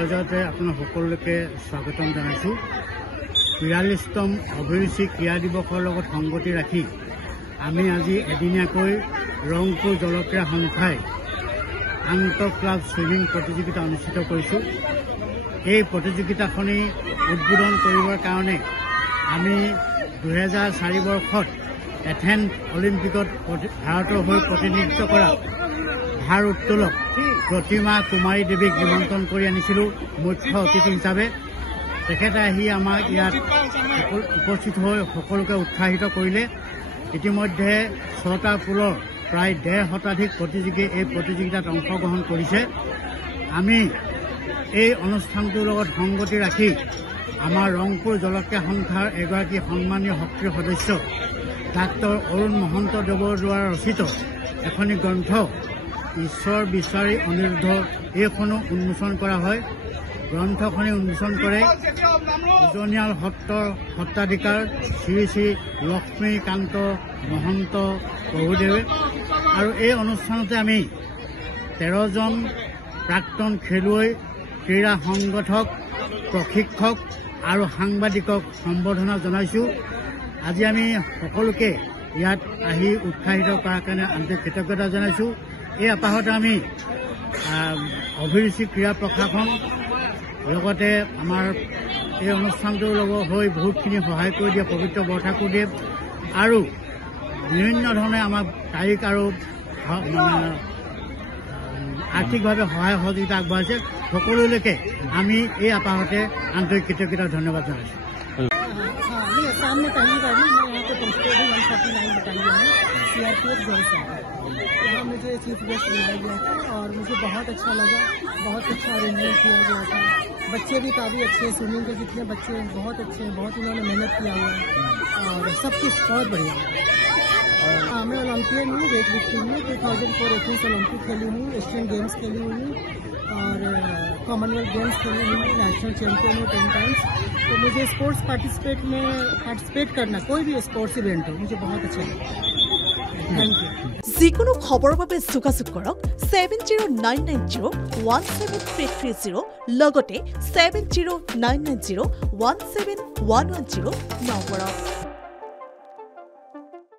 জয়জয়তে আপোনাৰ সকলোকে স্বাগতম জনাইছোঁ। ৪২তম অভিৰুচি ক্ৰীড়া দিৱসৰ লগত সংগতি ৰাখি আমি আজি এদিনীয়াকৈ ৰংপুৰ জলক্ৰীড়া সন্থাই আন্তঃ ক্লাব ছুইমিং প্ৰতিযোগিতা অনুষ্ঠিত কৰিছোঁ। এই প্ৰতিযোগিতাখনি উদ্বোধন কৰিবৰ কাৰণে আমি ২০০৪ বৰ্ষত এথেন্স অলিম্পিকত ভাৰতৰ হৈ প্ৰতিনিধিত্ব কৰা ভাৰ উত্তোলক প্ৰতিমা কুমাৰী দেৱীক নিমন্ত্ৰণ কৰি আনিছিলোঁ মুখ্য অতিথি হিচাপে। তেখেতে আহি আমাক ইয়াত উপস্থিত হৈ সকলোকে উৎসাহিত কৰিলে। ইতিমধ্যে ৬টা পুলৰ প্ৰায় ১.৫ শতাধিক প্ৰতিযোগীয়ে এই প্ৰতিযোগিতাত অংশগ্ৰহণ কৰিছে। আমি এই অনুষ্ঠানটোৰ লগত সংগতি ৰাখি আমাৰ ৰংপুৰ জলক্ৰীড়া সন্থাৰ এগৰাকী সন্মানীয় সক্ৰিয় সদস্য ডাক্তৰ অৰুণ মহন্ত দেৱৰ দ্বাৰা ৰচিত এখনি গ্ৰন্থ ঈশ্বৰ বিচাৰি অনিৰুদ্ধ এইখনো উন্মোচন কৰা হয়। গ্ৰন্থখনি উন্মোচন কৰে উজনিয়াল সত্ৰৰ সত্ৰাধিকাৰ শ্ৰী শ্ৰী লক্ষ্মীকান্ত মহন্ত প্ৰভুদেৱে। আৰু এই অনুষ্ঠানতে আমি ১৩জন প্ৰাক্তন খেলুৱৈ, ক্ৰীড়া সংগঠক, প্ৰশিক্ষক আৰু সাংবাদিকক সম্বৰ্ধনা জনাইছোঁ। আজি আমি সকলোকে ইয়াত আহি উৎসাহিত কৰাৰ কাৰণে আন্তৰিক কৃতজ্ঞতা জনাইছোঁ। এই আপাহতে আমি অভিৰুচি ক্ৰীড়া প্ৰশাসন লগতে আমাৰ এই অনুষ্ঠানটোৰ লগত হৈ বহুতখিনি সহায় কৰি দিয়ে পবিত্ৰ বৰঠাকুৰদেৱ আৰু বিভিন্ন ধৰণে আমাক তাৰিখ আৰু আৰ্থিকভাৱে সহায় সহযোগিতা আগবঢ়াইছে। সকলোলৈকে আমি এই আপাহতে আন্তৰিক কৃতজ্ঞতা ধন্যবাদ জনাইছোঁ। सामने पहली बार मैं यहाँ पे पहुँचे 149 बटालियन में CRPF गर्ल्स है। यहाँ मुझे चीफ गेस्ट बुलाया गया था और मुझे बहुत अच्छा लगा। बहुत अच्छा अरेंजमेंट किया गया था। बच्चे भी काफ़ी अच्छे, स्विमिंग के जितने बच्चे हैं बहुत अच्छे हैं, बहुत उन्होंने मेहनत किया हुआ है और सब कुछ बहुत बढ़िया है। हाँ, मैं ओलंपियन हूँ, वेट लिफ्टिंग में 2004 एथेंस ओलंपिक खेली हूँ, एशियन गेम्स खेली हुई हूँ और कॉमनवेल्थ गेम्स खेली हुई हूँ, नेशनल चैंपियन हूँ 10 टाइम्स। तो मुझे स्पोर्ट्स पार्टिसिपेट करना, कोई भी स्पोर्ट्स इवेंट हो, मुझे बहुत अच्छा लगता है। Thank you. যিকোনো খবৰৰ বাবে যোগাযোগ কৰক 7099017330 লগতে 7099017110 নম্বৰত।